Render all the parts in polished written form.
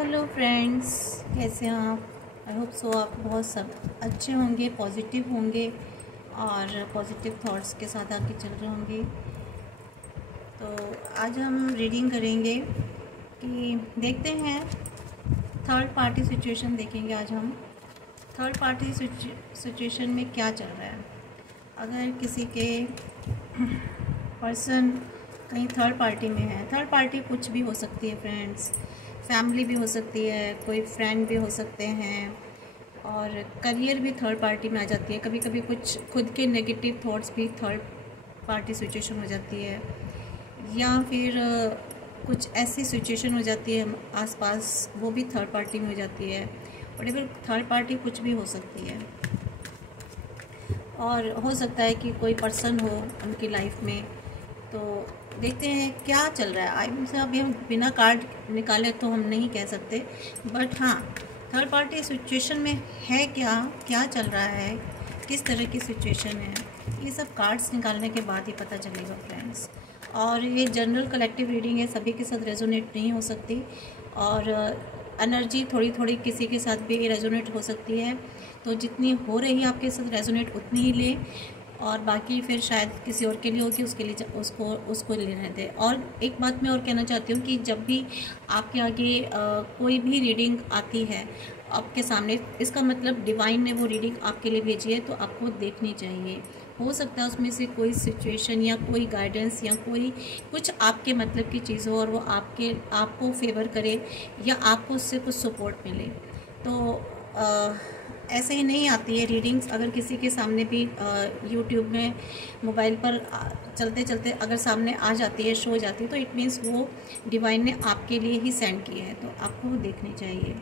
Hello friends, कैसे हैं आप। आई होप सो आप बहुत सब अच्छे होंगे, पॉजिटिव होंगे और पॉजिटिव थॉट्स के साथ आगे चल रहे होंगे। तो आज हम रीडिंग करेंगे कि देखते हैं थर्ड पार्टी सिचुएशन देखेंगे। आज हम थर्ड पार्टी सिचुएशन में क्या चल रहा है। अगर किसी के पर्सन कहीं थर्ड पार्टी में है, थर्ड पार्टी कुछ भी हो सकती है फ्रेंड्स, फैमिली भी हो सकती है, कोई फ्रेंड भी हो सकते हैं और करियर भी थर्ड पार्टी में आ जाती है। कभी कभी कुछ खुद के नेगेटिव थॉट्स भी थर्ड पार्टी सिचुएशन हो जाती है, या फिर कुछ ऐसी सिचुएशन हो जाती है आसपास, वो भी थर्ड पार्टी में हो जाती है। और थर्ड पार्टी कुछ भी हो सकती है और हो सकता है कि कोई पर्सन हो उनकी लाइफ में। तो देखते हैं क्या चल रहा है। आई से अभी हम बिना कार्ड निकाले तो हम नहीं कह सकते, बट हाँ, थर्ड पार्टी सिचुएशन में है क्या क्या चल रहा है, किस तरह की सिचुएशन है, ये सब कार्ड्स निकालने के बाद ही पता चलेगा फ्रेंड्स। और ये जनरल कलेक्टिव रीडिंग है, सभी के साथ रेजोनेट नहीं हो सकती और एनर्जी थोड़ी थोड़ी किसी के साथ भी रेजोनेट हो सकती है। तो जितनी हो रही है आपके साथ रेजोनेट उतनी ही लें और बाकी फिर शायद किसी और के लिए होगी, उसके लिए उसको लेने दें। और एक बात मैं और कहना चाहती हूँ कि जब भी आपके आगे कोई भी रीडिंग आती है आपके सामने, इसका मतलब डिवाइन ने वो रीडिंग आपके लिए भेजी है तो आपको देखनी चाहिए। हो सकता है उसमें से कोई सिचुएशन या कोई गाइडेंस या कोई कुछ आपके मतलब की चीज़ हो और वो आपको फेवर करे या आपको उससे कुछ सपोर्ट मिले। तो ऐसे ही नहीं आती है रीडिंग्स। अगर किसी के सामने भी यूट्यूब में मोबाइल पर चलते चलते अगर सामने आ जाती है, शो हो जाती है, तो इट मीन्स वो डिवाइन ने आपके लिए ही सेंड किया है, तो आपको वो देखनी चाहिए।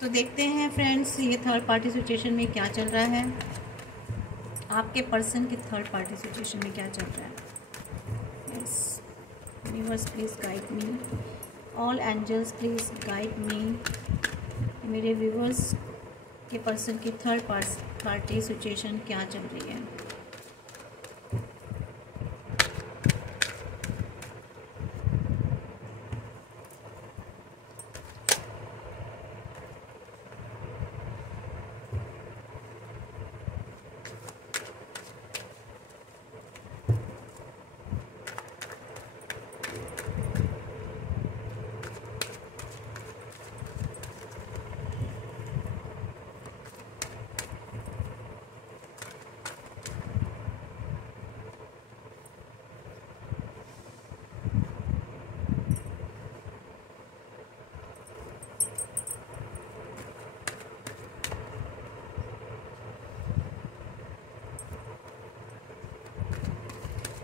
तो देखते हैं फ्रेंड्स ये थर्ड पार्टी सिचुएशन में क्या चल रहा है, आपके पर्सन की थर्ड पार्टी सिचुएशन में क्या चल रहा है। Yes universe please guide me, all angels please guide me. मेरे व्यूवर्स के पर्सन की थर्ड पार्टी सिचुएशन क्या चल रही है।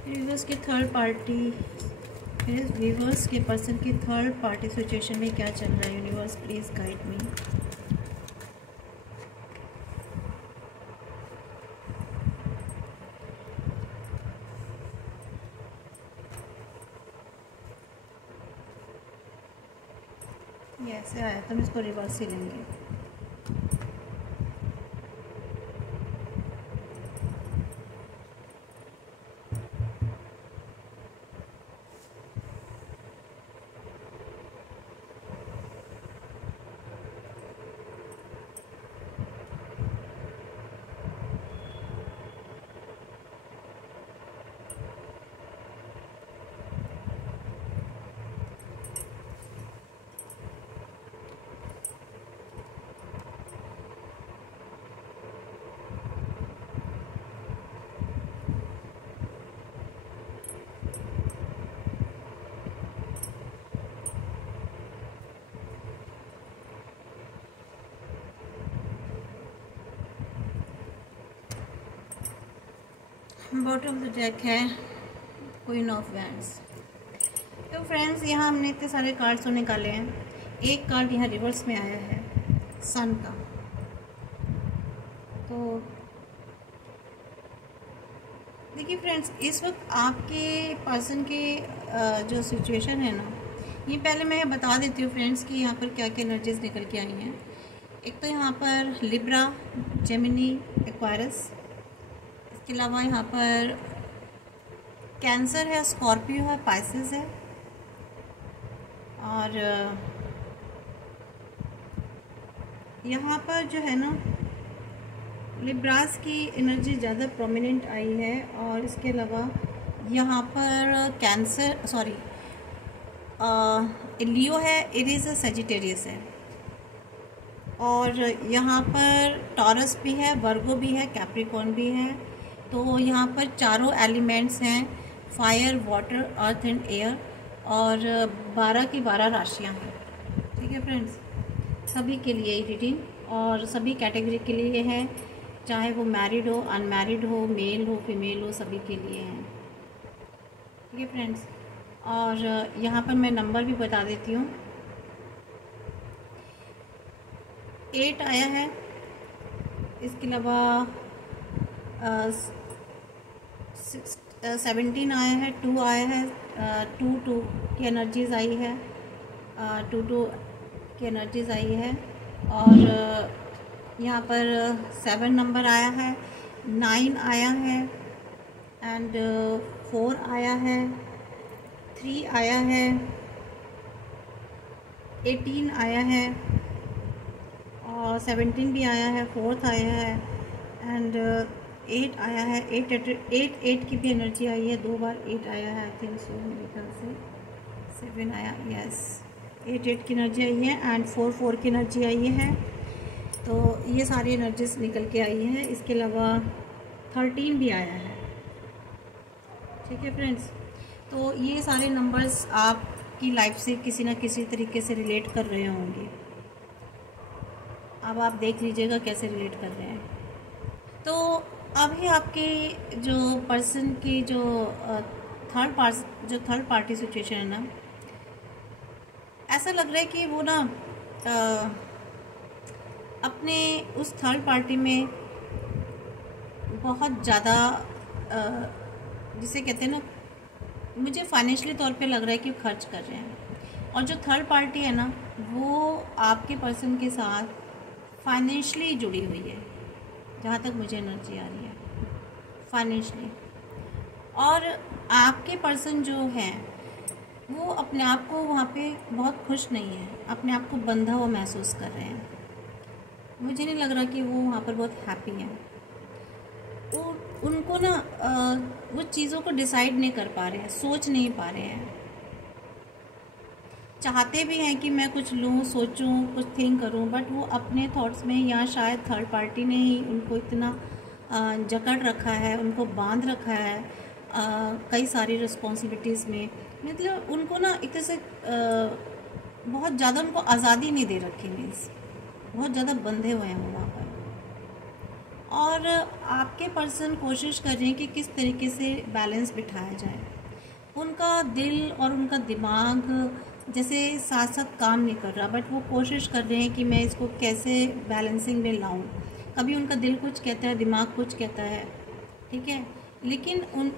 व्यूवर्स की थर्ड पार्टी, व्यूवर्स के पर्सन की थर्ड पार्टी सिचुएशन में क्या चल रहा है। यूनिवर्स प्लीज़ गाइड मी। ये ऐसे आया तो हम इसको रिवर्स ही लेंगे। बॉटम ऑफ द डेक है क्वीन ऑफ वैंड्स। तो फ्रेंड्स यहाँ हमने इतने सारे कार्ड्स निकाले हैं, एक कार्ड यहाँ रिवर्स में आया है सन का। तो देखिए फ्रेंड्स, इस वक्त आपके पर्सन के जो सिचुएशन है ना, ये पहले मैं बता देती हूँ फ्रेंड्स कि यहाँ पर क्या क्या एनर्जीज निकल के आई हैं। एक तो यहाँ पर लिब्रा, जेमिनी, एक्वायरस, इसके अलावा यहाँ पर कैंसर है, स्कॉर्पियो है, पाइसेस है और यहाँ पर जो है ना लिब्रास की एनर्जी ज़्यादा प्रोमिनेंट आई है, और इसके अलावा यहाँ पर कैंसर सॉरी लियो है, एरीज है, सेजिटेरियस है, और यहाँ पर टॉरस भी है, वर्गो भी है, कैप्रिकॉर्न भी है। तो यहाँ पर चारों एलिमेंट्स हैं, fire, water, earth and air, और 12 की 12 राशियाँ हैं। ठीक है फ्रेंड्स, सभी के लिए रीडिंग और सभी कैटेगरी के लिए है, चाहे वो मैरिड हो, अनमैरिड हो, मेल हो, फीमेल हो, सभी के लिए हैं। ठीक है फ्रेंड्स, और यहाँ पर मैं नंबर भी बता देती हूँ। 8 आया है, इसके अलावा 17 आया है, 2 आया है, 2 की एनर्जीज आई है, 2 की एनर्जीज आई है, और यहाँ पर 7 नंबर आया है, 9 आया है, एंड 4 आया है, 3 आया है, 18 आया है, और 17 भी आया है, 4th आया है, एंड 8 आया है। 8 की भी एनर्जी आई है, 2 बार 8 आया है, आई थिंक सो, मेरे ख्याल से 7 आया, यस, 8 की एनर्जी आई है, एंड 4 की एनर्जी आई है। तो ये सारी एनर्जीज निकल के आई हैं। इसके अलावा 13 भी आया है। ठीक है फ्रेंड्स, तो ये सारे नंबर्स आपकी लाइफ से किसी न किसी तरीके से रिलेट कर रहे होंगे। अब आप देख लीजिएगा कैसे रिलेट कर रहे हैं। तो अभी आपके जो पर्सन की जो थर्ड पार्टी सिचुएशन है ना, ऐसा लग रहा है कि वो ना अपने उस थर्ड पार्टी में बहुत ज़्यादा जिसे कहते हैं ना, मुझे फाइनेंशियली तौर पे लग रहा है कि वो खर्च कर रहे हैं। और जो थर्ड पार्टी है ना, वो आपके पर्सन के साथ फाइनेंशियली जुड़ी हुई है, जहाँ तक मुझे एनर्जी आ रही है फाइनेंशियली। और आपके पर्सन जो हैं वो अपने आप को वहाँ पे बहुत खुश नहीं है, अपने आप को बंधा हुआ महसूस कर रहे हैं। मुझे नहीं लग रहा कि वो वहाँ पर बहुत हैप्पी हैं। वो उनको ना वो चीज़ों को डिसाइड नहीं कर पा रहे हैं, सोच नहीं पा रहे हैं। चाहते भी हैं कि मैं कुछ लूँ, सोचूं, कुछ थिंक करूँ, बट वो अपने थॉट्स में, या शायद थर्ड पार्टी ने ही उनको इतना जकड़ रखा है, उनको बांध रखा है कई सारी रिस्पॉन्सिबिलिटीज़ में। मतलब उनको ना एक तरह से बहुत ज़्यादा उनको आज़ादी नहीं दे रखी, मीन्स बहुत ज़्यादा बंधे हुए हैं वहाँ पर। और आपके पर्सन कोशिश कर रहे हैं कि किस तरीके से बैलेंस बिठाया जाए। उनका दिल और उनका दिमाग जैसे साथ साथ काम नहीं कर रहा, बट वो कोशिश कर रहे हैं कि मैं इसको कैसे बैलेंसिंग में लाऊं। कभी उनका दिल कुछ कहता है, दिमाग कुछ कहता है, ठीक है, लेकिन उन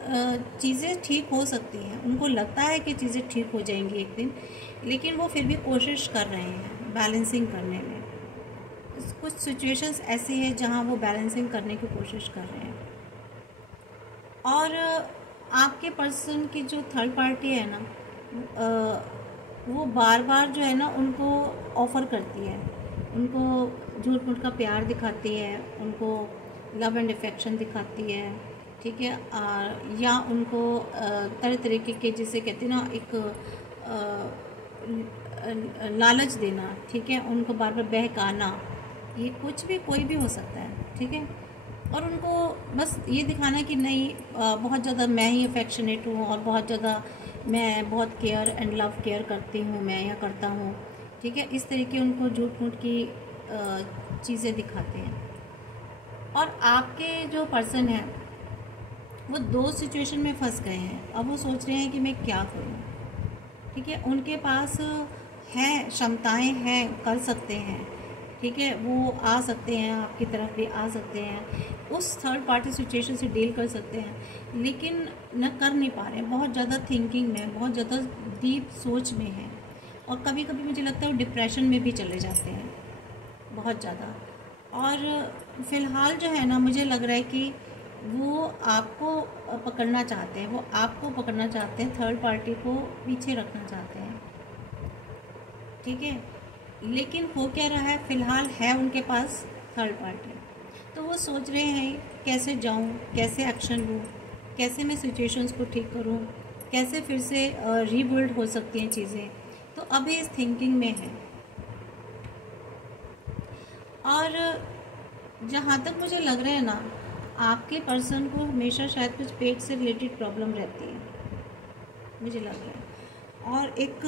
चीज़ें ठीक हो सकती हैं। उनको लगता है कि चीज़ें ठीक हो जाएंगी एक दिन, लेकिन वो फिर भी कोशिश कर रहे हैं बैलेंसिंग करने में। कुछ सिचुएशंस ऐसी है जहां वो बैलेंसिंग करने की कोशिश कर रहे हैं। और आपके पर्सन की जो थर्ड पार्टी है ना, वो बार बार जो है ना उनको ऑफ़र करती है, उनको झूठ मूठ का प्यार दिखाती है, उनको लव एंड अफेक्शन दिखाती है, ठीक है, या उनको तरह तरीके के जिसे कहते हैं ना एक लालच देना, ठीक है, उनको बार बार बहकाना, ये कुछ भी कोई भी हो सकता है, ठीक है। और उनको बस ये दिखाना कि नहीं बहुत ज़्यादा मैं ही अफेक्शनेट हूँ और बहुत ज़्यादा मैं बहुत केयर एंड लव केयर करती हूँ, मैं या करता हूँ, ठीक है। इस तरीके उनको झूठ मूठ की चीज़ें दिखाते हैं। और आपके जो पर्सन है वो दो सिचुएशन में फंस गए हैं। अब वो सोच रहे हैं कि मैं क्या करूँ, ठीक है। उनके पास है, क्षमताएं हैं, कर सकते हैं, ठीक है, वो आ सकते हैं, आपकी तरफ भी आ सकते हैं, उस थर्ड पार्टी सिचुएशन से डील कर सकते हैं, लेकिन न कर नहीं पा रहे हैं। बहुत ज़्यादा थिंकिंग में, बहुत ज़्यादा डीप सोच में है, और कभी कभी मुझे लगता है वो डिप्रेशन में भी चले जाते हैं बहुत ज़्यादा। और फ़िलहाल जो है ना, मुझे लग रहा है कि वो आपको पकड़ना चाहते हैं, वो आपको पकड़ना चाहते हैं, थर्ड पार्टी को पीछे रखना चाहते हैं, ठीक है। लेकिन हो क्या रहा है, फ़िलहाल है उनके पास थर्ड पार्टी। तो वो सोच रहे हैं कैसे जाऊं, कैसे एक्शन लूं, कैसे मैं सिचुएशंस को ठीक करूं, कैसे फिर से रीबिल्ड हो सकती हैं चीज़ें। तो अभी इस थिंकिंग में है। और जहाँ तक मुझे लग रहा है ना, आपके पर्सन को हमेशा शायद कुछ पेट से रिलेटेड प्रॉब्लम रहती है, मुझे लग रहा है। और एक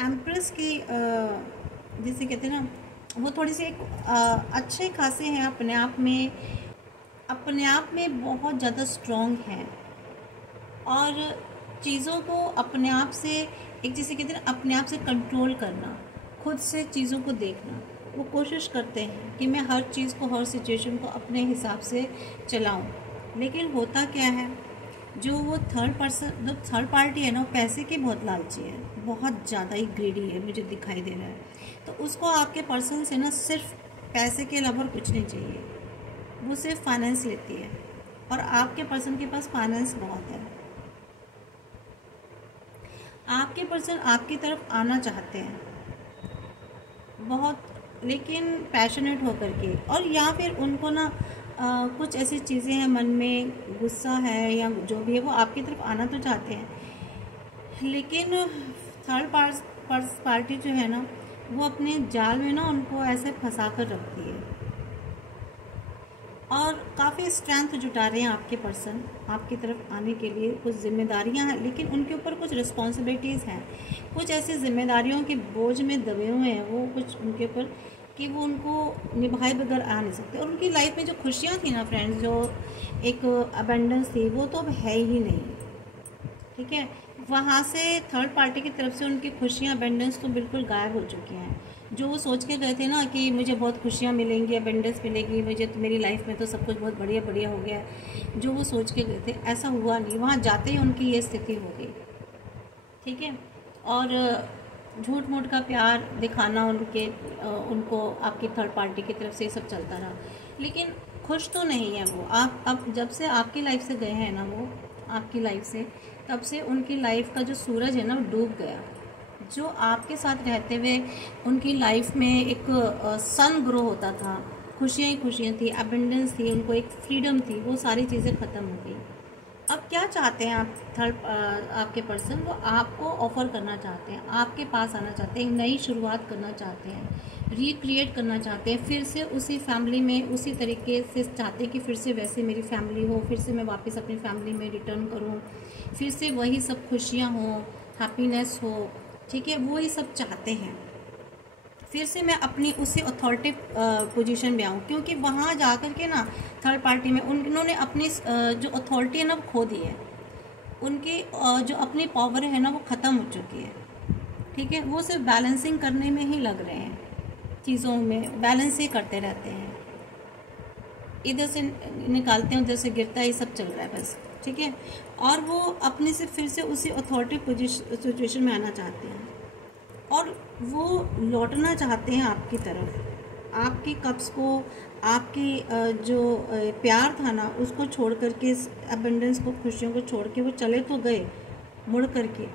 एम्प्रेस की जिसे कहते हैं ना, वो थोड़ी सी एक अच्छे खासे हैं अपने आप में बहुत ज़्यादा स्ट्रॉन्ग हैं। और चीज़ों को अपने आप से, एक जिसे कहते हैं ना, अपने आप से कंट्रोल करना, खुद से चीज़ों को देखना, वो कोशिश करते हैं कि मैं हर चीज़ को, हर सिचुएशन को अपने हिसाब से चलाऊं। लेकिन होता क्या है, जो वो जो थर्ड पार्टी है ना, वो पैसे की बहुत लालची है, बहुत ज़्यादा ही ग्रीडी है, मुझे दिखाई दे रहा है। तो उसको आपके पर्सन से ना सिर्फ पैसे के अलावा कुछ नहीं चाहिए, वो सिर्फ फाइनेंस लेती है। और आपके पर्सन के पास फाइनेंस बहुत है। आपके पर्सन आपकी तरफ आना चाहते हैं बहुत, लेकिन पैशनेट होकर के। और या फिर उनको ना कुछ ऐसी चीज़ें हैं मन में, गुस्सा है या जो भी है, वो आपकी तरफ आना तो चाहते हैं, लेकिन थर्ड पार्टी जो है ना, वो अपने जाल में ना उनको ऐसे फंसा कर रखती है। और काफ़ी स्ट्रेंथ जुटा रहे हैं आपके पर्सन आपकी तरफ आने के लिए। कुछ जिम्मेदारियां हैं, लेकिन उनके ऊपर कुछ रिस्पॉन्सिबिलिटीज़ हैं, कुछ ऐसी जिम्मेदारियों के बोझ में दबे हुए हैं वो, कुछ उनके ऊपर कि वो उनको निभाए बगैर आ नहीं सकते। और उनकी लाइफ में जो खुशियाँ थी ना फ्रेंड्स, जो एक अबेंडेंस थी, वो तो अब है ही नहीं। ठीक है, वहाँ से थर्ड पार्टी की तरफ से उनकी खुशियाँ, अबेंडेंस तो बिल्कुल गायब हो चुकी हैं। जो वो सोच के गए थे ना कि मुझे बहुत खुशियाँ मिलेंगी, अबेंडेंस मिलेगी मुझे, तो मेरी लाइफ में तो सब कुछ बहुत बढ़िया बढ़िया हो गया है, जो वो सोच के गए थे ऐसा हुआ नहीं। वहाँ जाते ही उनकी ये स्थिति हो गई। ठीक है, और झूठ मूठ का प्यार दिखाना उनको आपकी थर्ड पार्टी की तरफ से सब चलता रहा, लेकिन खुश तो नहीं है वो। आप अब जब से आपकी लाइफ से गए हैं ना वो आपकी लाइफ से, तब से उनकी लाइफ का जो सूरज है ना वो डूब गया। जो आपके साथ रहते हुए उनकी लाइफ में एक सन ग्रो होता था, खुशियाँ ही खुशियाँ थी, अबेंडेंस थी, उनको एक फ्रीडम थी, वो सारी चीज़ें ख़त्म हो गई। अब क्या चाहते हैं आप आपके पर्सन, वो आपको ऑफ़र करना चाहते हैं, आपके पास आना चाहते हैं, नई शुरुआत करना चाहते हैं, रिक्रिएट करना चाहते हैं, फिर से उसी फैमिली में उसी तरीके से चाहते हैं कि फिर से वैसे मेरी फैमिली हो, फिर से मैं वापस अपनी फैमिली में रिटर्न करूं, फिर से वही सब खुशियां हो, हैप्पीनेस हो। ठीक है, वो ही सब चाहते हैं, फिर से मैं अपनी उसी अथॉरिटी पोजीशन में आऊँ। क्योंकि वहाँ जा कर के ना थर्ड पार्टी में उन्होंने अपनी जो अथॉरिटी है ना वो खो दी है, उनकी जो अपनी पावर है ना वो ख़त्म हो चुकी है। ठीक है, वो सिर्फ बैलेंसिंग करने में ही लग रहे हैं, चीज़ों में बैलेंस ही करते रहते हैं, इधर से निकालते हैं उधर से गिरता है, ये सब चल रहा है बस। ठीक है, और वो अपने से फिर से उसी अथॉरिटी सिचुएशन में आना चाहते हैं, और वो लौटना चाहते हैं आपकी तरफ, आपकी कप्स को, आपकी जो प्यार था ना उसको छोड़ करके, अबेंडेंस को, खुशियों को छोड़ के वो चले तो गए मुड़ करके।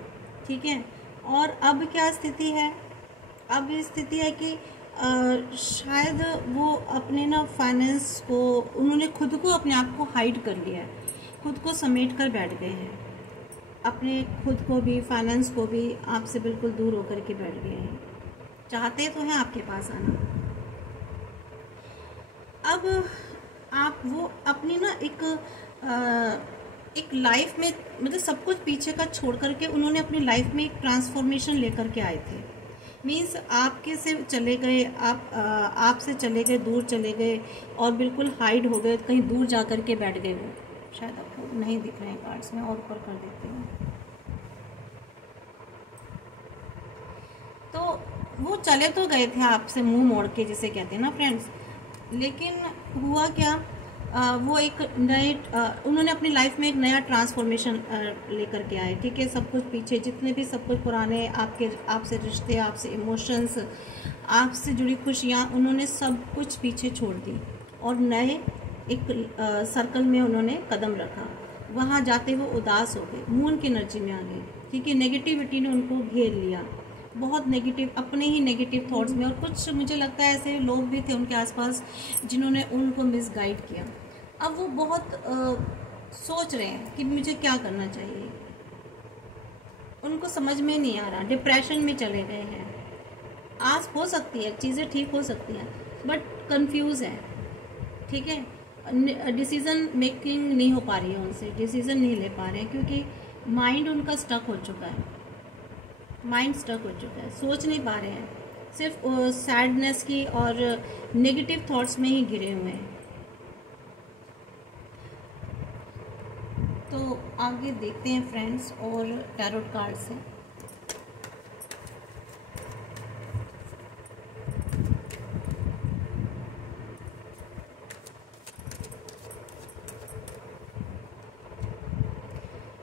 ठीक है, और अब क्या स्थिति है, अब ये स्थिति है कि शायद वो अपने ना फाइनेंस को, उन्होंने खुद को, अपने आप को हाइड कर लिया है, खुद को समेट कर बैठ गए हैं, अपने खुद को भी, फाइनेंस को भी आपसे बिल्कुल दूर होकर के बैठ गए हैं। चाहते तो हैं आपके पास आना। अब आप वो अपनी ना एक लाइफ में, मतलब सब कुछ पीछे का छोड़ करके उन्होंने अपनी लाइफ में एक ट्रांसफॉर्मेशन लेकर के आए थे। मीन्स आपके से चले गए, आपसे चले गए, दूर चले गए और बिल्कुल हाइड हो गए, कहीं दूर जा कर के बैठ गए। वो शायद आपको नहीं दिख रहे हैं कार्ड्स में, और ऊपर कर देती हूँ। तो वो चले तो गए थे आपसे मुंह मोड़ के, जिसे कहते हैं ना फ्रेंड्स, लेकिन हुआ क्या, वो एक नए उन्होंने अपनी लाइफ में एक नया ट्रांसफॉर्मेशन लेकर के आए। ठीक है, सब कुछ पीछे, जितने भी सब कुछ पुराने आपसे रिश्ते, आपसे इमोशंस, आपसे जुड़ी खुशियाँ, उन्होंने सब कुछ पीछे छोड़ दी और नए एक सर्कल में उन्होंने कदम रखा। वहाँ जाते वो उदास हो गए, मून की एनर्जी में आ गए। ठीक है, नेगेटिविटी ने उनको घेर लिया, बहुत नेगेटिव, अपने ही नेगेटिव थॉट्स में, और कुछ मुझे लगता है ऐसे लोग भी थे उनके आसपास जिन्होंने उनको मिसगाइड किया। अब वो बहुत सोच रहे हैं कि मुझे क्या करना चाहिए, उनको समझ में नहीं आ रहा, डिप्रेशन में चले गए हैं। आज हो सकती है चीज़ें ठीक हो सकती हैं, बट कंफ्यूज है, ठीक है। डिसीज़न मेकिंग नहीं हो पा रही है उनसे, डिसीज़न नहीं ले पा रहे हैं क्योंकि माइंड उनका स्टक हो चुका है, माइंड स्टक हो चुका है, सोच नहीं पा रहे हैं, सिर्फ सैडनेस की और नेगेटिव थॉट्स में ही गिरे हुए हैं। तो आगे देखते हैं फ्रेंड्स और टैरोट कार्ड से।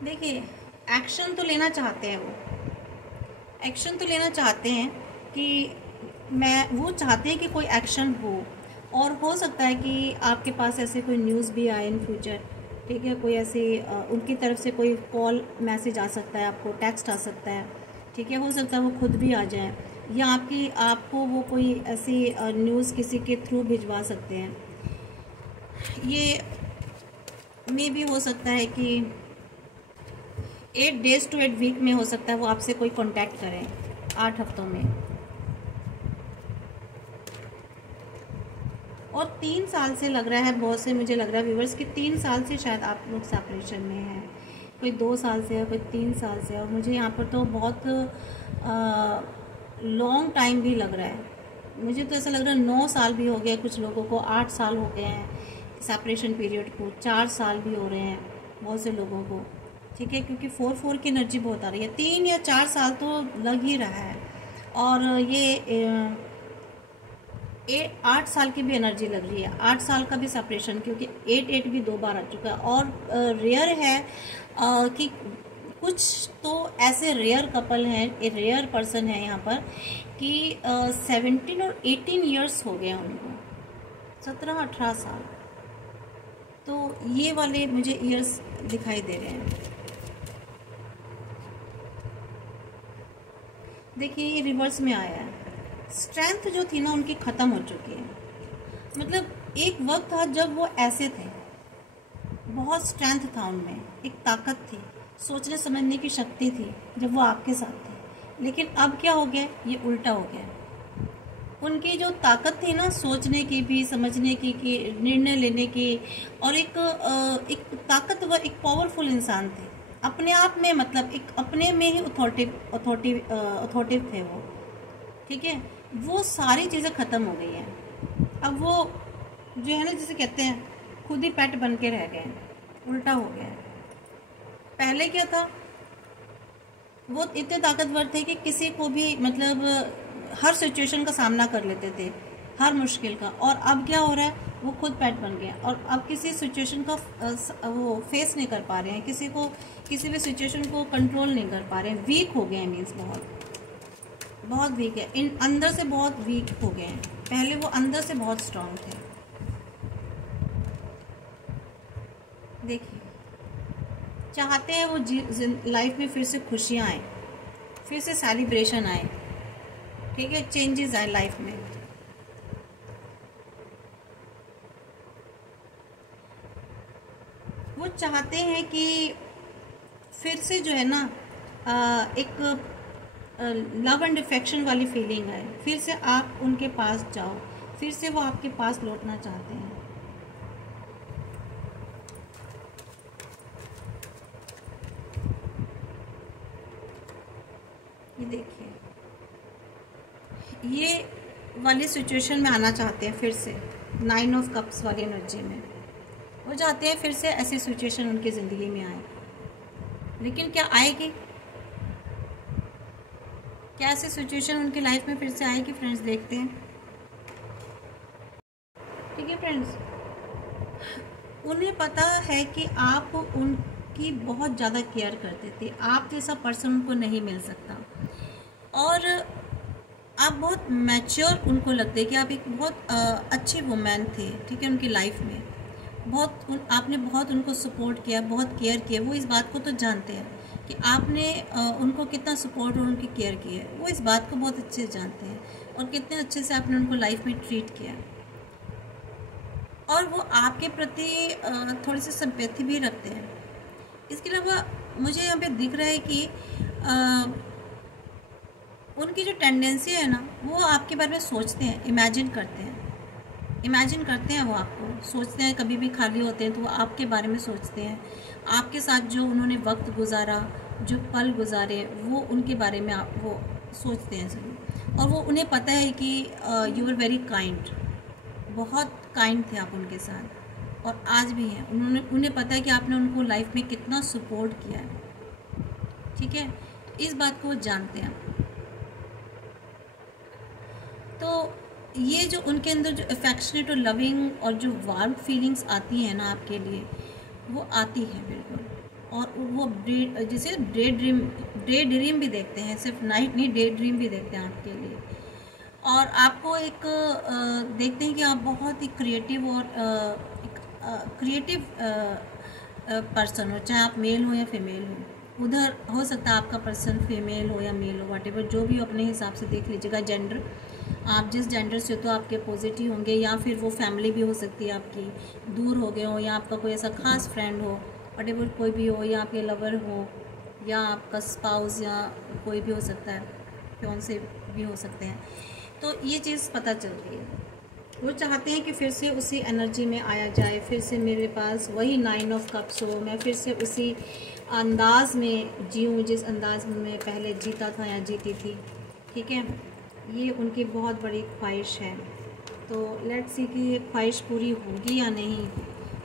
देखिए, एक्शन तो लेना चाहते हैं, वो एक्शन तो लेना चाहते हैं कि वो चाहते हैं कि कोई एक्शन हो, और हो सकता है कि आपके पास ऐसे कोई न्यूज़ भी आए इन फ्यूचर, ठीक है। कोई ऐसे उनकी तरफ से कोई कॉल मैसेज आ सकता है, आपको टेक्स्ट आ सकता है, ठीक है। हो सकता है वो खुद भी आ जाए, या आपको वो कोई ऐसी न्यूज़ किसी के थ्रू भिजवा सकते हैं। ये मे भी हो सकता है कि 8 days to 8 week में हो सकता है वो आपसे कोई कांटेक्ट करें, 8 हफ्तों में। और 3 साल से लग रहा है, बहुत से मुझे लग रहा है व्यूवर्स कि 3 साल से शायद आप लोग सेपरेशन में हैं, कोई 2 साल से है, कोई 3 साल से है, और मुझे यहाँ पर तो बहुत लॉन्ग टाइम भी लग रहा है। मुझे तो ऐसा लग रहा है 9 साल भी हो गया, कुछ लोगों को 8 साल हो गए हैं सेपरेशन पीरियड को, 4 साल भी हो रहे हैं बहुत से लोगों को, ठीक है। क्योंकि 4 की एनर्जी बहुत आ रही है, 3 या 4 साल तो लग ही रहा है, और ये 8 साल की भी एनर्जी लग रही है, 8 साल का भी सेपरेशन, क्योंकि 8 भी 2 बार आ चुका है। और रेयर है कि कुछ तो ऐसे रेयर कपल हैं, रेयर पर्सन है यहाँ पर कि 17 और 18 ईयर्स हो गए उनको, 17-18 साल। तो ये वाले मुझे ईयर्स दिखाई दे रहे हैं। देखिए, ये रिवर्स में आया है, स्ट्रेंथ जो थी ना उनकी ख़त्म हो चुकी है। मतलब एक वक्त था जब वो ऐसे थे, बहुत स्ट्रेंथ था उनमें, एक ताकत थी, सोचने समझने की शक्ति थी जब वो आपके साथ थे। लेकिन अब क्या हो गया, ये उल्टा हो गया। उनकी जो ताकत थी ना, सोचने की भी, समझने की निर्णय लेने की, और एक ताकतवर, एक पावरफुल इंसान थे अपने आप में, मतलब एक अपने में ही अथॉरिटिव थे वो, ठीक है। वो सारी चीज़ें ख़त्म हो गई हैं। अब वो जो है ना, जिसे कहते हैं, खुद ही पेट बन के रह गए, उल्टा हो गया है। पहले क्या था, वो इतने ताकतवर थे कि किसी को भी, मतलब हर सिचुएशन का सामना कर लेते थे, हर मुश्किल का। और अब क्या हो रहा है, वो खुद पेट बन गया, और अब किसी सिचुएशन का वो फेस नहीं कर पा रहे हैं, किसी भी सिचुएशन को कंट्रोल नहीं कर पा रहे हैं, वीक हो गए हैं। मीन्स बहुत वीक है, इन अंदर से बहुत वीक हो गए हैं। पहले वो अंदर से बहुत स्ट्रांग थे। देखिए, चाहते हैं वो लाइफ में फिर से खुशियाँ आए, फिर से सेलिब्रेशन आए, ठीक है, चेंजेस आए लाइफ में। वो चाहते हैं कि फिर से जो है ना, एक लव एंड अफेक्शन वाली फीलिंग आए, फिर से आप उनके पास जाओ, फिर से वो आपके पास लौटना चाहते हैं। ये देखिए, ये वाली सिचुएशन में आना चाहते हैं फिर से, 9 ऑफ कप्स वाली एनर्जी में वो चाहते हैं फिर से ऐसी सिचुएशन उनकी ज़िंदगी में आए। लेकिन क्या आएगी, क्या ऐसी सिचुएशन उनकी लाइफ में फिर से आएगी फ्रेंड्स? देखते हैं। ठीक है फ्रेंड्स, उन्हें पता है कि आप उनकी बहुत ज़्यादा केयर करते थे, आप जैसा पर्सन उनको नहीं मिल सकता, और आप बहुत मैच्योर उनको लगते कि आप एक बहुत अच्छे वुमेन थे, ठीक है, उनकी लाइफ में। आपने बहुत उनको सपोर्ट किया, बहुत केयर किया, वो इस बात को तो जानते हैं। कि आपने उनको कितना सपोर्ट और उनकी केयर की है। वो इस बात को बहुत अच्छे से जानते हैं और कितने अच्छे से आपने उनको लाइफ में ट्रीट किया और वो आपके प्रति थोड़ी सी सिंपैथी भी रखते हैं। इसके अलावा मुझे यहाँ पे दिख रहा है कि उनकी जो टेंडेंसी है ना, वो आपके बारे में सोचते हैं, इमेजिन करते हैं वो आपको सोचते हैं। कभी भी खाली होते हैं तो वो आपके बारे में सोचते हैं, आपके साथ जो उन्होंने वक्त गुजारा, जो पल गुजारे, वो उनके बारे में आप वो सोचते हैं ज़रूर। और वो उन्हें पता है कि यू आर वेरी काइंड, बहुत काइंड थे आप उनके साथ और आज भी हैं। उन्हें पता है कि आपने उनको लाइफ में कितना सपोर्ट किया है, ठीक है। तो इस बात को वो जानते हैं। तो ये जो उनके अंदर जो अफेक्शनेट और लविंग और जो वार्म फीलिंग्स आती हैं ना आपके लिए, वो आती है बिल्कुल। और वो जिसे डे ड्रीम भी देखते हैं, सिर्फ नाइट नहीं, डे ड्रीम भी देखते हैं आपके लिए। और आपको एक देखते हैं कि आप बहुत ही क्रिएटिव और क्रिएटिव पर्सन हो, चाहे आप मेल हो या फीमेल हो। उधर हो सकता है आपका पर्सन फीमेल हो या मेल हो, व्हाटएवर, जो भी अपने हिसाब से देख लीजिएगा जेंडर। आप जिस जेंडर से हो तो आपके अपोजिट ही होंगे, या फिर वो फैमिली भी हो सकती है आपकी, दूर हो गए हो, या आपका कोई ऐसा खास फ्रेंड हो, व्हाटएवर कोई भी हो, या आपके लवर हो, या आपका स्पाउस, या कोई भी हो सकता है, फियांसे भी हो सकते हैं। तो ये चीज़ पता चल रही है। वो चाहते हैं कि फिर से उसी एनर्जी में आया जाए, फिर से मेरे पास वही 9 ऑफ कप्स हो, मैं फिर से उसी अंदाज में जीऊँ जिस अंदाज में मैं पहले जीता था या जीती थी, ठीक है। ये उनकी बहुत बड़ी ख्वाहिश है। तो लेट्स सी कि ये ख्वाहिश पूरी होगी या नहीं।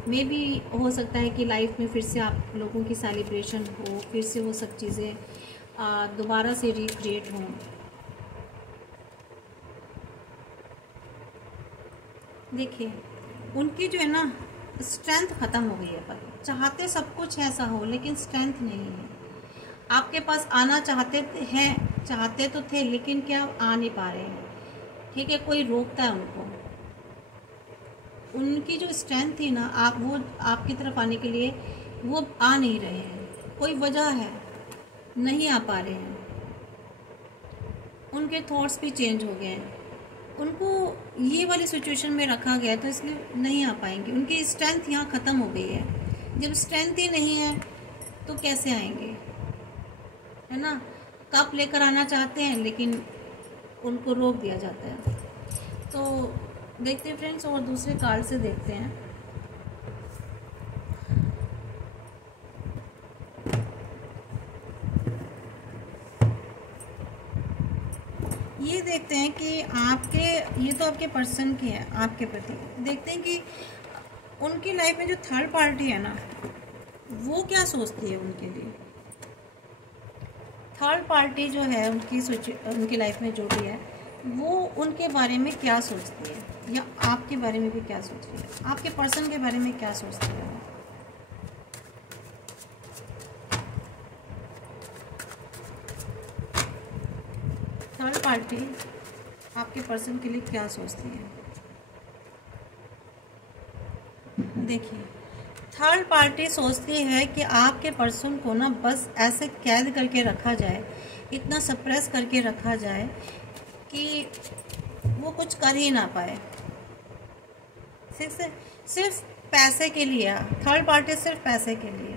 मे बी हो सकता है कि लाइफ में फिर से आप लोगों की सेलिब्रेशन हो, फिर से वो सब चीज़ें दोबारा से रिक्रिएट हों। देखिए, उनकी जो है ना स्ट्रेंथ ख़त्म हो गई है, पर चाहते सब कुछ ऐसा हो लेकिन स्ट्रेंथ नहीं है। आपके पास आना चाहते तो थे, लेकिन क्या आ नहीं पा रहे हैं, ठीक है। कोई रोकता है उनको। उनकी जो स्ट्रेंथ थी ना, वो आपकी तरफ आने के लिए वो आ नहीं रहे हैं। कोई वजह है, नहीं आ पा रहे हैं। उनके थॉट्स भी चेंज हो गए हैं। उनको ये वाली सिचुएशन में रखा गया तो इसलिए नहीं आ पाएंगे। उनकी स्ट्रेंथ यहाँ ख़त्म हो गई है। जब स्ट्रेंथ ही नहीं है तो कैसे आएंगे, है ना। कप लेकर आना चाहते हैं लेकिन उनको रोक दिया जाता है। तो देखते हैं फ्रेंड्स, और दूसरे कार्ड से देखते हैं। ये देखते हैं कि ये तो आपके पर्सन की है, आपके प्रति। देखते हैं कि उनकी लाइफ में जो थर्ड पार्टी है ना, वो क्या सोचती है उनके लिए। थर्ड पार्टी जो है उनकी लाइफ में जो भी है, वो उनके बारे में क्या सोचती है, या आपके बारे में भी क्या सोच रही है, आपके पर्सन के बारे में क्या सोचती है। थर्ड पार्टी आपके पर्सन के लिए क्या सोचती है। देखिए, थर्ड पार्टी सोचती है कि आपके पर्सन को ना बस ऐसे कैद करके रखा जाए, इतना सप्रेस करके रखा जाए कि वो कुछ कर ही ना पाए। सिर्फ पैसे के लिए। थर्ड पार्टी सिर्फ पैसे के लिए,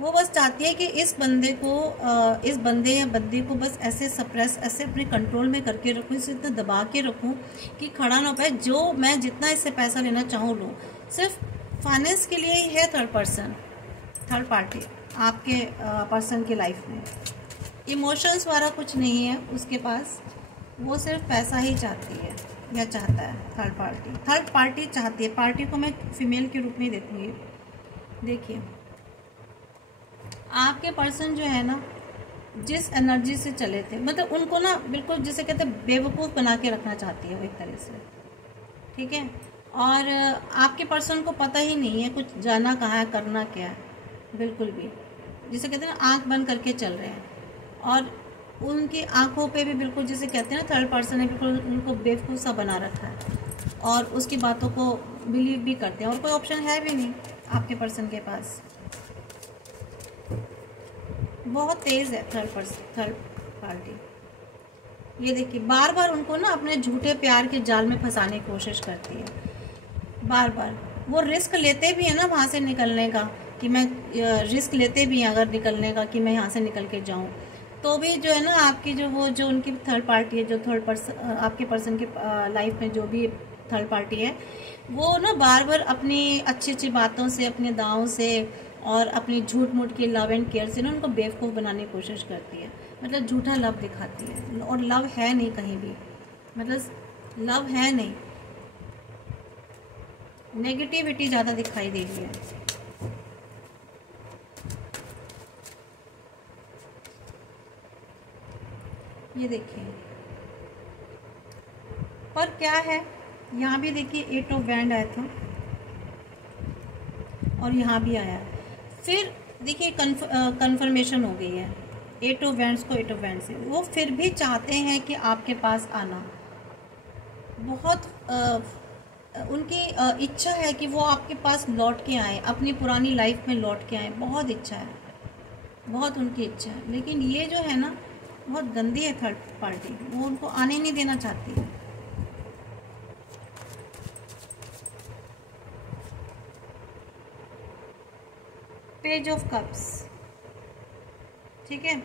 वो बस चाहती है कि इस बंदे या बंदी को बस ऐसे सप्रेस, ऐसे अपने कंट्रोल में करके रखूँ, इसे इतना दबा के रखूँ कि खड़ा ना पाए। जो मैं जितना इससे पैसा लेना चाहूँ लूँ। सिर्फ फाइनेंस के लिए ही है थर्ड पार्टी आपके पर्सन की लाइफ में। इमोशंस वाला कुछ नहीं है उसके पास, वो सिर्फ पैसा ही चाहती है या चाहता है। थर्ड पार्टी चाहती है। पार्टी को मैं फीमेल के रूप में देखूँगी। देखिए, आपके पर्सन जो है ना, जिस एनर्जी से चले थे, मतलब उनको ना बिल्कुल जिसे कहते हैं बेवकूफ़ बना के रखना चाहती है वो एक तरह से, ठीक है। और आपके पर्सन को पता ही नहीं है कुछ जाना कहाँ है, करना क्या है, बिल्कुल भी। जिसे कहते हैं ना आंख बंद करके चल रहे हैं, और उनकी आंखों पे भी बिल्कुल जिसे कहते हैं ना थर्ड पर्सन ने बिल्कुल उनको बेवकूफ़ सा बना रखा है, और उसकी बातों को बिलीव भी करते हैं, और कोई ऑप्शन है भी नहीं आपके पर्सन के पास। बहुत तेज़ है थर्ड पार्टी। ये देखिए बार बार उनको ना अपने झूठे प्यार के जाल में फंसाने की कोशिश करती है, बार बार। वो रिस्क लेते भी हैं ना वहाँ से निकलने का, कि मैं रिस्क लेते भी हैं अगर निकलने का, कि मैं यहाँ से निकल के जाऊँ, तो भी जो है ना आपकी जो उनकी थर्ड पार्टी है, जो थर्ड पर्सन आपके पर्सन के लाइफ में जो भी थर्ड पार्टी है, वो ना बार बार अपनी अच्छी अच्छी बातों से, अपने दावों से और अपनी झूठ मूठ की लव एंड केयर से ना उनको बेवकूफ़ बनाने की कोशिश करती है। मतलब झूठा लव दिखाती है, और लव है नहीं कहीं भी, मतलब लव है नहीं, नेगेटिविटी ज़्यादा दिखाई दे रही है। ये देखिए, पर क्या है, यहाँ भी देखिए 8 ऑफ वैंड आया था और यहाँ भी आया। फिर देखिए कन्फर्मेशन हो गई है 8 ऑफ वैंड्स को 8 ऑफ वैंड से। वो फिर भी चाहते हैं कि आपके पास आना, बहुत उनकी इच्छा है कि वो आपके पास लौट के आए, अपनी पुरानी लाइफ में लौट के आए, बहुत इच्छा है, बहुत उनकी इच्छा है। लेकिन ये जो है ना बहुत गंदी है थर्ड पार्टी, वो उनको आने नहीं देना चाहती है। पेज ऑफ कप्स, ठीक है।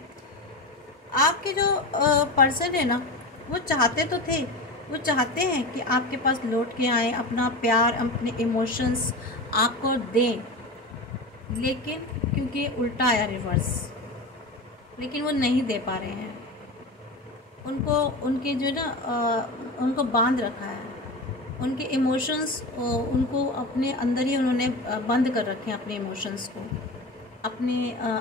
आपके जो पर्सन है ना, वो चाहते तो थे, वो चाहते हैं कि आपके पास लौट के आए, अपना प्यार, अपने इमोशंस आपको दें, लेकिन क्योंकि उल्टा आया रिवर्स, लेकिन वो नहीं दे पा रहे हैं। उनको उनके जो ना उनको बांध रखा है, उनके इमोशंस उनको अपने अंदर ही उन्होंने बंद कर रखे हैं, अपने इमोशंस को, अपने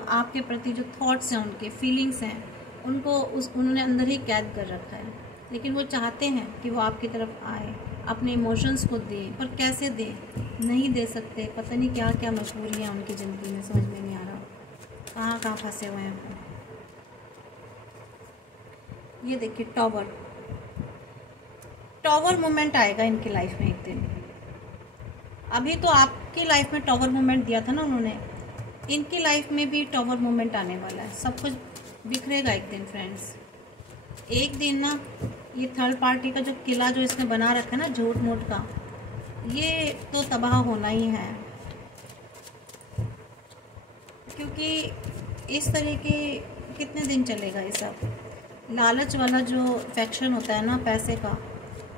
आपके प्रति जो थॉट्स हैं, उनके फीलिंग्स हैं, उनको उन्होंने अंदर ही कैद कर रखा है। लेकिन वो चाहते हैं कि वो आपकी तरफ आए, अपने इमोशंस को दे, पर कैसे दे, नहीं दे सकते। पता नहीं क्या क्या मजबूरी है उनकी ज़िंदगी में, समझ में नहीं आ रहा, कहाँ कहाँ फंसे हुए हैं। ये देखिए टॉवर मोमेंट आएगा इनकी लाइफ में एक दिन। अभी तो आपकी लाइफ में टॉवर मोमेंट दिया था ना उन्होंने, इनकी लाइफ में भी टॉवर मोमेंट आने वाला है। सब कुछ बिखरेगा एक दिन फ्रेंड्स। एक दिन ना ये थर्ड पार्टी का जो किला जो इसने बना रखा है ना झूठ मूठ का, ये तो तबाह होना ही है। क्योंकि इस तरीके कितने दिन चलेगा ये सब। लालच वाला जो अफेक्शन होता है ना, पैसे का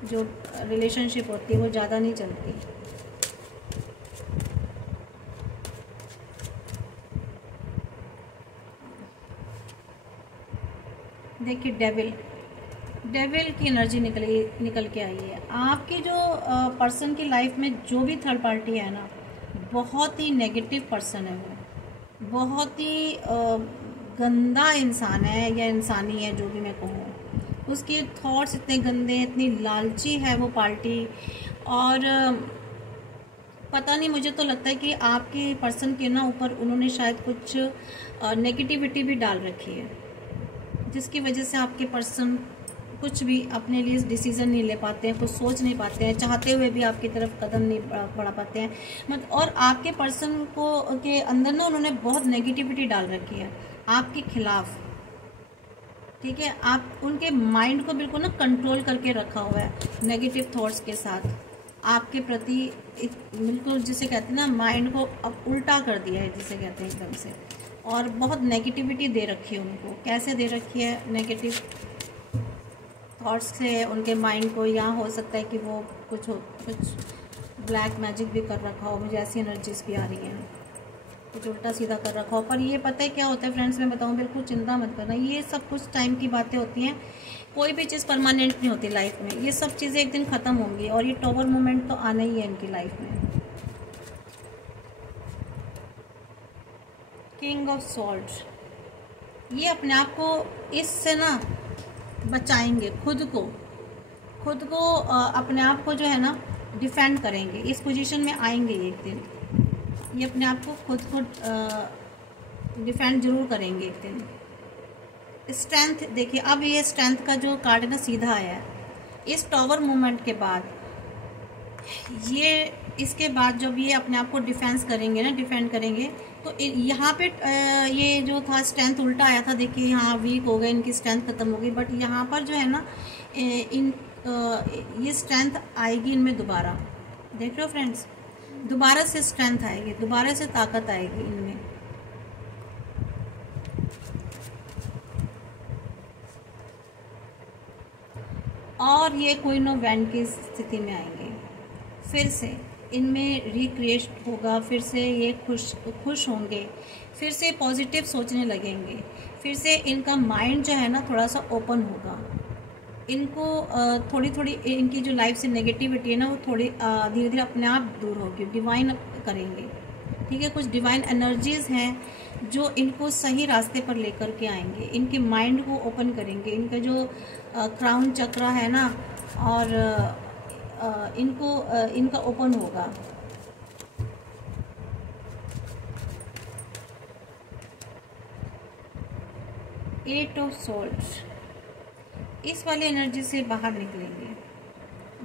जो रिलेशनशिप होती है, वो ज़्यादा नहीं चलती। देखिए डेविल की एनर्जी निकल के आई है। आपकी जो पर्सन की लाइफ में जो भी थर्ड पार्टी है ना, बहुत ही नेगेटिव पर्सन है वो, बहुत ही गंदा इंसान है या इंसानी है, जो भी मैं कहूँ। उसके थॉट्स इतने गंदे हैं, इतनी लालची है वो पार्टी। और पता नहीं, मुझे तो लगता है कि आपके पर्सन के ना ऊपर उन्होंने शायद कुछ नेगेटिविटी भी डाल रखी है, जिसकी वजह से आपके पर्सन कुछ भी अपने लिए डिसीज़न नहीं ले पाते हैं, कुछ सोच नहीं पाते हैं, चाहते हुए भी आपकी तरफ कदम नहीं बढ़ा पाते हैं। और आपके पर्सन को के अंदर ना उन्होंने बहुत नेगेटिविटी डाल रखी है आपके खिलाफ, ठीक है। आप उनके माइंड को बिल्कुल ना कंट्रोल करके रखा हुआ है नेगेटिव थॉट्स के साथ आपके प्रति, बिल्कुल जिसे कहते हैं ना माइंड को अब उल्टा कर दिया है, जिसे कहते हैं एकदम से। और बहुत नेगेटिविटी दे रखी है उनको। कैसे दे रखी है नेगेटिव थॉट्स से उनके माइंड को? यहाँ हो सकता है कि वो कुछ ब्लैक मैजिक भी कर रखा हो, मुझे ऐसी एनर्जीज भी आ रही हैं, कुछ उल्टा सीधा कर रखा हो। पर ये पता है क्या होता है फ्रेंड्स, मैं बताऊँ, बिल्कुल चिंता मत करना, ये सब कुछ टाइम की बातें होती हैं। कोई भी चीज़ परमानेंट नहीं होती लाइफ में, ये सब चीज़ें एक दिन ख़त्म होंगी। और ये टॉवर मोमेंट तो आना ही है इनकी लाइफ में। किंग ऑफ सॉर्ड्स, ये अपने आप को इससे ना बचाएंगे, खुद को अपने आप को जो है ना डिफेंड करेंगे। इस पोजीशन में आएंगे एक दिन, ये अपने आप को खुद को डिफेंड जरूर करेंगे एक दिन। स्ट्रेंथ देखिए, अब ये स्ट्रेंथ का जो कार्ड है ना सीधा आया है। इस टॉवर मूवमेंट के बाद ये इसके बाद जब ये अपने आप को डिफेंस करेंगे ना, डिफेंड करेंगे, तो यहाँ पे ये जो था स्ट्रेंथ उल्टा आया था, देखिए यहाँ वीक हो गए, इनकी स्ट्रेंथ खत्म हो गई। बट यहाँ पर जो है ना ये स्ट्रेंथ आएगी इनमें दोबारा। देख रहे हो फ्रेंड्स, दोबारा से स्ट्रेंथ आएगी, दोबारा से ताकत आएगी इनमें। और ये क्वीन ऑफ वैंड की स्थिति में आएंगे, फिर से इनमें रिक्रिएट होगा, फिर से ये खुश होंगे, फिर से पॉजिटिव सोचने लगेंगे, फिर से इनका माइंड जो है ना थोड़ा सा ओपन होगा। इनको थोड़ी थोड़ी इनकी जो लाइफ से नेगेटिविटी है ना वो थोड़ी धीरे धीरे अपने आप दूर होगी, डिवाइन करेंगे। ठीक है, कुछ डिवाइन एनर्जीज़ हैं जो इनको सही रास्ते पर लेकर के आएंगे, इनके माइंड को ओपन करेंगे। इनका जो क्राउन चक्रा है ना, और इनका ओपन होगा। एट ऑफ सोल्स, इस वाली एनर्जी से बाहर निकलेंगे,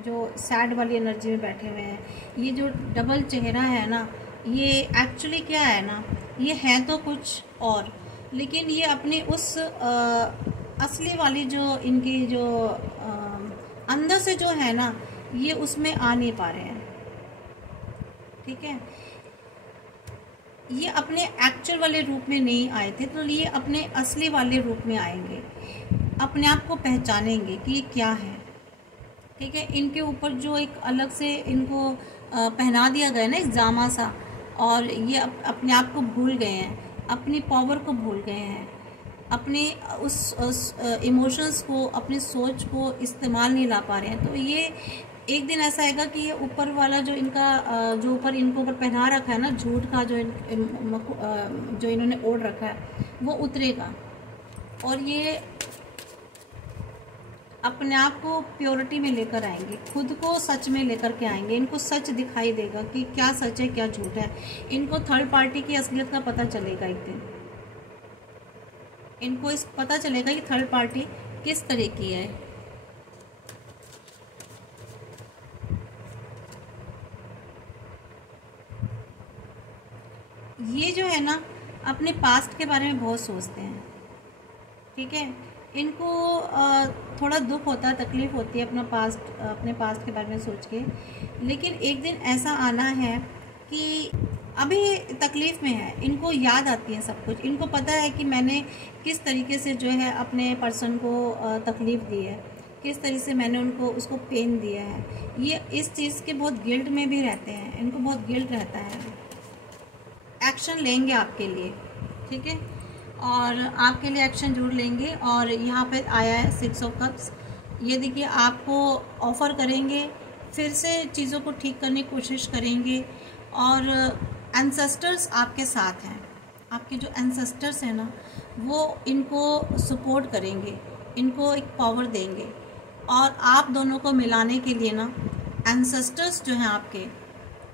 जो सैड वाली एनर्जी में बैठे हुए हैं। ये जो डबल चेहरा है ना, ये एक्चुअली क्या है ना, ये है तो कुछ और, लेकिन ये अपनी उस असली वाली जो इनकी जो अंदर से जो है ना, ये उसमें आ नहीं पा रहे हैं। ठीक है, ये अपने एक्चुअल वाले रूप में नहीं आए थे, तो ये अपने असली वाले रूप में आएंगे, अपने आप को पहचानेंगे कि ये क्या है। ठीक है, इनके ऊपर जो एक अलग से इनको पहना दिया गया ना एक जामा सा, और ये अपने आप को भूल गए हैं, अपनी पावर को भूल गए हैं, अपने उस इमोशंस को, अपनी सोच को इस्तेमाल नहीं ला पा रहे हैं। तो ये एक दिन ऐसा आएगा कि ये ऊपर वाला जो इनका जो ऊपर इनको ऊपर पहना रखा है ना झूठ का, जो इन्होंने ओढ़ रखा है, वो उतरेगा, और ये अपने आप को प्योरिटी में लेकर आएंगे, खुद को सच में लेकर के आएंगे। इनको सच दिखाई देगा कि क्या सच है क्या झूठ है। इनको थर्ड पार्टी की असलियत का पता चलेगा एक दिन। इनको इस पता चलेगा कि थर्ड पार्टी किस तरह की है। ये जो है ना अपने पास्ट के बारे में बहुत सोचते हैं। ठीक है, इनको थोड़ा दुख होता है, तकलीफ़ होती है अपने पास्ट के बारे में सोच के, लेकिन एक दिन ऐसा आना है कि अभी तकलीफ़ में है, इनको याद आती है सब कुछ। इनको पता है कि मैंने किस तरीके से जो है अपने पर्सन को तकलीफ़ दी है, किस तरह से मैंने उसको पेन दिया है। ये इस चीज़ के बहुत गिल्ट में भी रहते हैं, इनको बहुत गिल्ट रहता है। एक्शन लेंगे आपके लिए, ठीक है, और आपके लिए एक्शन जरूर लेंगे। और यहाँ पे आया है 6 ऑफ कप्स। ये देखिए, आपको ऑफ़र करेंगे, फिर से चीज़ों को ठीक करने की कोशिश करेंगे, और एंसेस्टर्स आपके साथ हैं। आपके जो एंसेस्टर्स हैं ना, वो इनको सपोर्ट करेंगे, इनको एक पावर देंगे, और आप दोनों को मिलाने के लिए ना एंसेस्टर्स जो हैं आपके,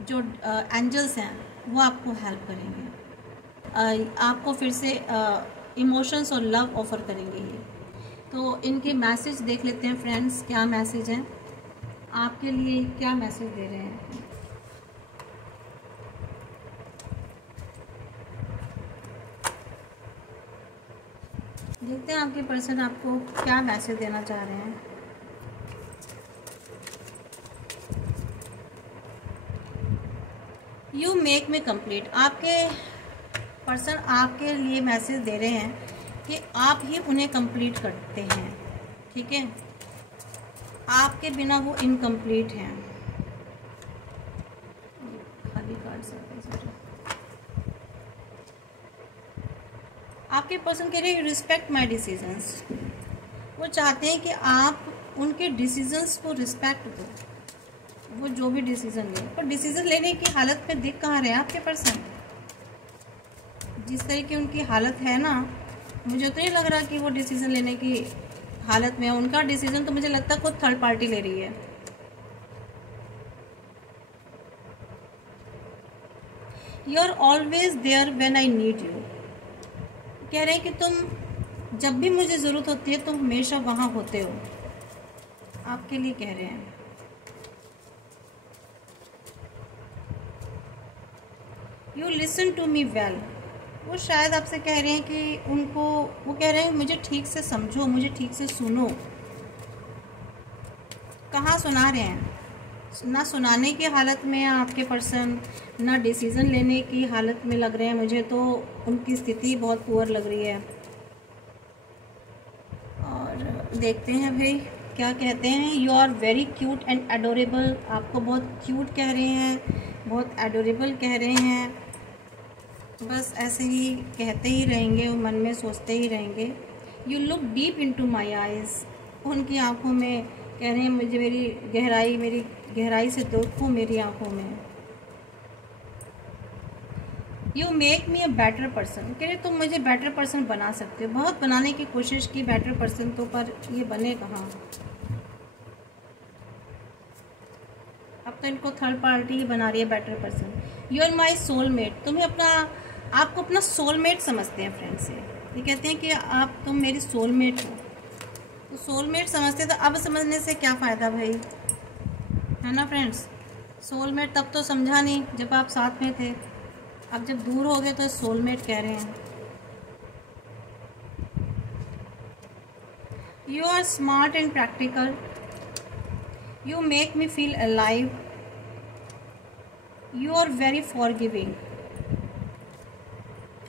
जो एंजल्स हैं, वो आपको हेल्प करेंगे, आपको फिर से इमोशंस और लव ऑफ़र करेंगे ये। तो इनके मैसेज देख लेते हैं फ्रेंड्स, क्या मैसेज हैं आपके लिए, क्या मैसेज दे रहे हैं। देखते हैं आपके पर्सन आपको क्या मैसेज देना चाह रहे हैं। You make me complete. आपके पर्सन आपके लिए मैसेज दे रहे हैं कि आप ही उन्हें कंप्लीट करते हैं। ठीक है, आपके बिना वो इनकम्प्लीट हैं। खाली कार्ड से आपके पर्सन कह रहे हैं, रिस्पेक्ट माई डिसीजंस। वो चाहते हैं कि आप उनके डिसीजंस को रिस्पेक्ट दो, वो जो भी डिसीज़न ले। पर डिसीज़न लेने की हालत में दिख कहाँ रहे हैं आपके पर्सन। जिस तरह की उनकी हालत है ना, मुझे तो नहीं लग रहा कि वो डिसीज़न लेने की हालत में है। उनका डिसीज़न तो मुझे लगता है खुद थर्ड पार्टी ले रही है। You are always there when I need you. कह रहे हैं कि तुम जब भी मुझे ज़रूरत होती है तुम हमेशा वहाँ होते हो। आपके लिए कह रहे हैं। You listen to me well. वो शायद आपसे कह रहे हैं कि उनको, वो कह रहे हैं मुझे ठीक से समझो, मुझे ठीक से सुनो। कहाँ सुना रहे हैं? ना सुनाने की हालत में आपके पर्सन, ना डिसीज़न लेने की हालत में लग रहे हैं। मुझे तो उनकी स्थिति बहुत पुअर लग रही है। और देखते हैं भाई क्या कहते हैं। You are very cute and adorable. आपको बहुत क्यूट कह रहे हैं, बहुत एडोरेबल कह रहे हैं। बस ऐसे ही कहते ही रहेंगे, मन में सोचते ही रहेंगे। You look deep into my eyes. उनकी आंखों में कह रहे हैं मुझे मेरी गहराई से देखो मेरी आंखों में। You make me a better person. कह रहे तुम मुझे बेटर पर्सन बना सकते हो। बहुत बनाने की कोशिश की बेटर पर्सन तो, पर ये बने कहाँ। अब तो इनको थर्ड पार्टी ही बना रही है better person. You are my soulmate. तुम्हें आपको अपना सोलमेट समझते हैं फ्रेंड्स। ये कहते हैं कि तुम मेरी सोलमेट हो। तो सोलमेट समझते तो अब समझने से क्या फ़ायदा भाई, है ना फ्रेंड्स। सोलमेट तब तो समझा नहीं जब आप साथ में थे, अब जब दूर हो गए तो सोलमेट कह रहे हैं। You are smart and practical. You make me feel alive. You are very forgiving.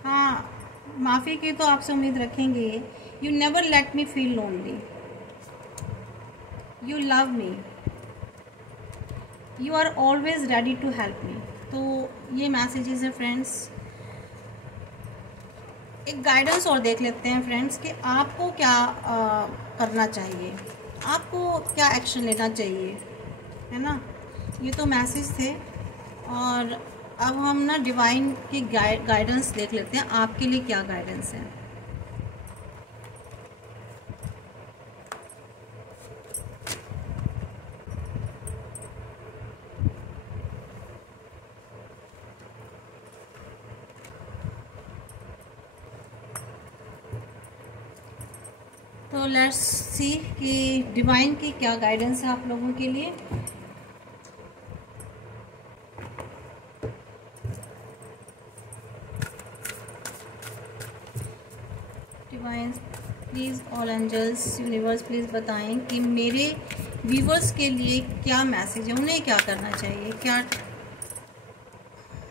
हाँ, माफ़ी की तो आपसे उम्मीद रखेंगे। You never let me feel lonely. You love me. You are always ready to help me. तो ये मैसेजेस है फ्रेंड्स। एक गाइडेंस और देख लेते हैं फ्रेंड्स कि आपको क्या करना चाहिए, आपको क्या एक्शन लेना चाहिए, है ना। ये तो मैसेज थे। और अब हम ना डिवाइन की गाइडेंस देख लेते हैं, आपके लिए क्या गाइडेंस है। तो लेट्स सी कि डिवाइन की क्या गाइडेंस है आप लोगों के लिए। Divine please, all angels, universe please बताएं कि मेरे व्यूवर्स के लिए क्या मैसेज है, उन्हें क्या करना चाहिए। क्या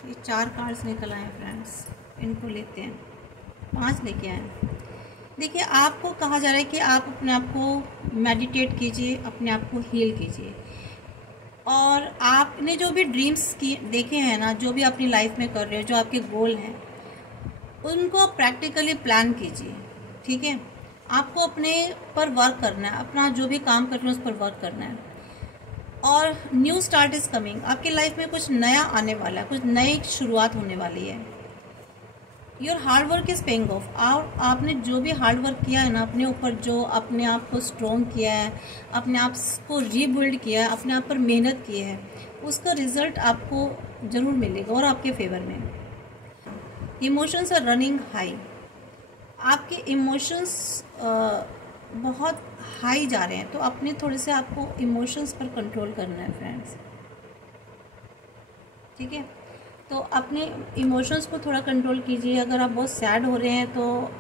ये 4 कार्ड्स निकल आए फ्रेंड्स, इनको लेते हैं। 5 लेके आए। देखिए, आपको कहा जा रहा है कि आप अपने आप को मेडिटेट कीजिए, अपने आप को हील कीजिए। और आपने जो भी ड्रीम्स देखे हैं ना, जो भी अपनी लाइफ में कर रहे हो, जो आपके गोल हैं, उनको प्रैक्टिकली प्लान कीजिए। ठीक है, आपको अपने पर वर्क करना है, अपना जो भी काम कर रहे हो उस पर वर्क करना है। और न्यू स्टार्ट इज़ कमिंग। आपकी लाइफ में कुछ नया आने वाला है, कुछ नई शुरुआत होने वाली है। Your hard work is paying off. और आपने जो भी हार्ड वर्क किया है ना अपने ऊपर, जो अपने आप को स्ट्रॉन्ग किया है, अपने आप को रीबिल्ड किया है, अपने आप पर मेहनत की है, उसका रिज़ल्ट आपको ज़रूर मिलेगा और आपके फेवर में। Emotions are running high. आपके इमोशंस बहुत हाई जा रहे हैं, तो अपने थोड़े से आपको इमोशंस पर कंट्रोल करना है फ्रेंड्स। ठीक है, तो अपने इमोशंस को थोड़ा कंट्रोल कीजिए। अगर आप बहुत सैड हो रहे हैं तो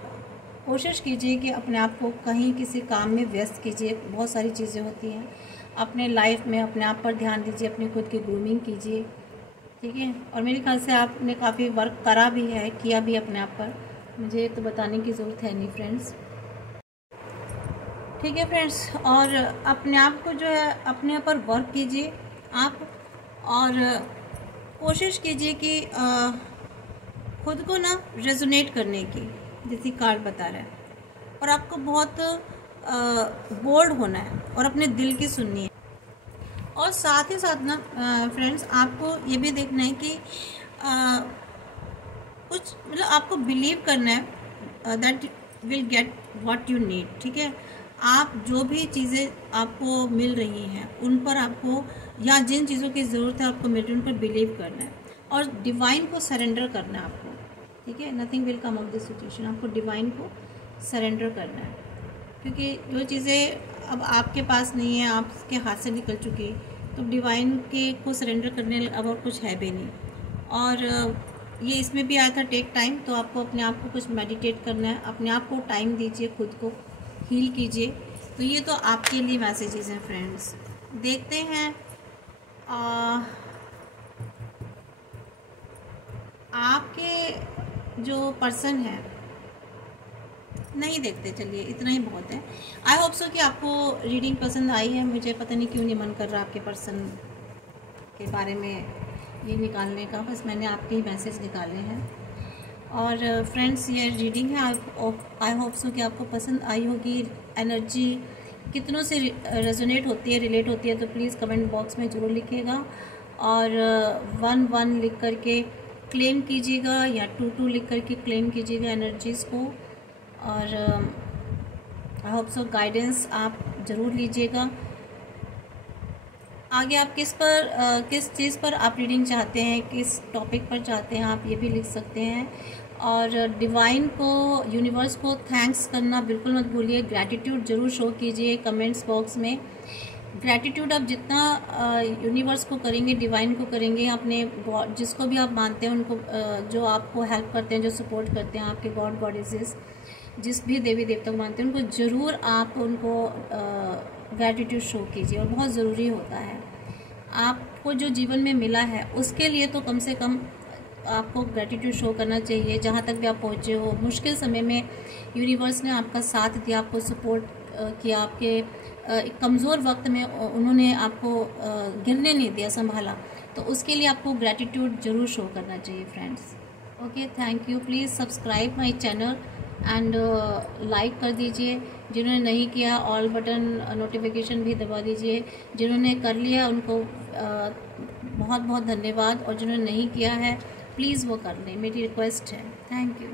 कोशिश कीजिए कि अपने आप को कहीं किसी काम में व्यस्त कीजिए। बहुत सारी चीज़ें होती हैं अपने लाइफ में, अपने आप पर ध्यान दीजिए, अपनी खुद की ग्रूमिंग कीजिए। ठीक है, और मेरे ख्याल से आपने काफ़ी वर्क करा भी है, किया भी अपने आप पर, मुझे तो बताने की ज़रूरत है नहीं फ्रेंड्स। ठीक है फ्रेंड्स, और अपने आप को जो है अपने ऊपर वर्क कीजिए आप, और कोशिश कीजिए कि खुद को ना रेजोनेट करने की, जैसे कार्ड बता रहा है। और आपको बहुत बोल्ड होना है और अपने दिल की सुननी है। और साथ ही साथ ना फ्रेंड्स, आपको ये भी देखना है कि कुछ मतलब आपको बिलीव करना है that will get what you need. ठीक है, आप जो भी चीज़ें आपको मिल रही हैं उन पर आपको, या जिन चीज़ों की ज़रूरत है आपको मिल रही है, उन पर बिलीव करना है और डिवाइन को सरेंडर करना है आपको। ठीक है, nothing will come of this situation. आपको डिवाइन को सरेंडर करना है, क्योंकि जो चीज़ें अब आपके पास नहीं है, आपके हाथ से निकल चुकी, तो डिवाइन के को सरेंडर करने अब और कुछ है भी नहीं। और ये इसमें भी आया था टेक टाइम, तो आपको अपने आप को कुछ मेडिटेट करना है, अपने आप को टाइम दीजिए, खुद को हील कीजिए। तो ये तो आपके लिए मैसेजेस हैं फ्रेंड्स। देखते हैं आपके जो पर्सन है, नहीं देखते, चलिए इतना ही बहुत है। आई होप सो कि आपको रीडिंग पसंद आई है। मुझे पता नहीं क्यों नहीं मन कर रहा आपके पर्सन के बारे में ये निकालने का, बस मैंने आपके ही मैसेज निकाले हैं। और फ्रेंड्स ये रीडिंग है, आई होप सो कि आपको पसंद आई होगी। एनर्जी कितनों से रेजोनेट होती है, रिलेट होती है, तो प्लीज़ कमेंट बॉक्स में ज़रूर लिखिएगा। और 1-1 लिख करके क्लेम कीजिएगा या 2-2 लिख करके क्लेम कीजिएगा एनर्जीज़ को। और आई होप सो गाइडेंस आप ज़रूर लीजिएगा। आगे आप किस चीज़ पर आप रीडिंग चाहते हैं, किस टॉपिक पर चाहते हैं, आप ये भी लिख सकते हैं। और डिवाइन को, यूनिवर्स को थैंक्स करना बिल्कुल मत भूलिए। ग्रैटिट्यूड ज़रूर शो कीजिए कमेंट्स बॉक्स में। ग्रैटिट्यूड आप जितना यूनिवर्स को करेंगे, डिवाइन को करेंगे, अपने गॉड जिसको भी आप मानते हैं उनको, जो आपको हेल्प करते हैं, जो सपोर्ट करते हैं, आपके गॉड गॉडेसेस, जिस भी देवी देवता को मानते हैं, उनको ज़रूर आप उनको ग्रैटिट्यूड शो कीजिए। और बहुत ज़रूरी होता है, आपको जो जीवन में मिला है उसके लिए तो कम से कम आपको ग्रैटिट्यूड शो करना चाहिए। जहाँ तक भी आप पहुँचे हो, मुश्किल समय में यूनिवर्स ने आपका साथ दिया, आपको सपोर्ट किया, आपके कमज़ोर वक्त में उन्होंने आपको गिरने नहीं दिया, संभाला, तो उसके लिए आपको ग्रैटिट्यूड ज़रूर शो करना चाहिए friends. Okay, thank you. Please subscribe my channel and like कर दीजिए। जिन्होंने नहीं किया, ऑल बटन नोटिफिकेशन भी दबा दीजिए। जिन्होंने कर लिया उनको बहुत बहुत धन्यवाद, और जिन्होंने नहीं किया है प्लीज़ वो कर लें, मेरी रिक्वेस्ट है। Thank you.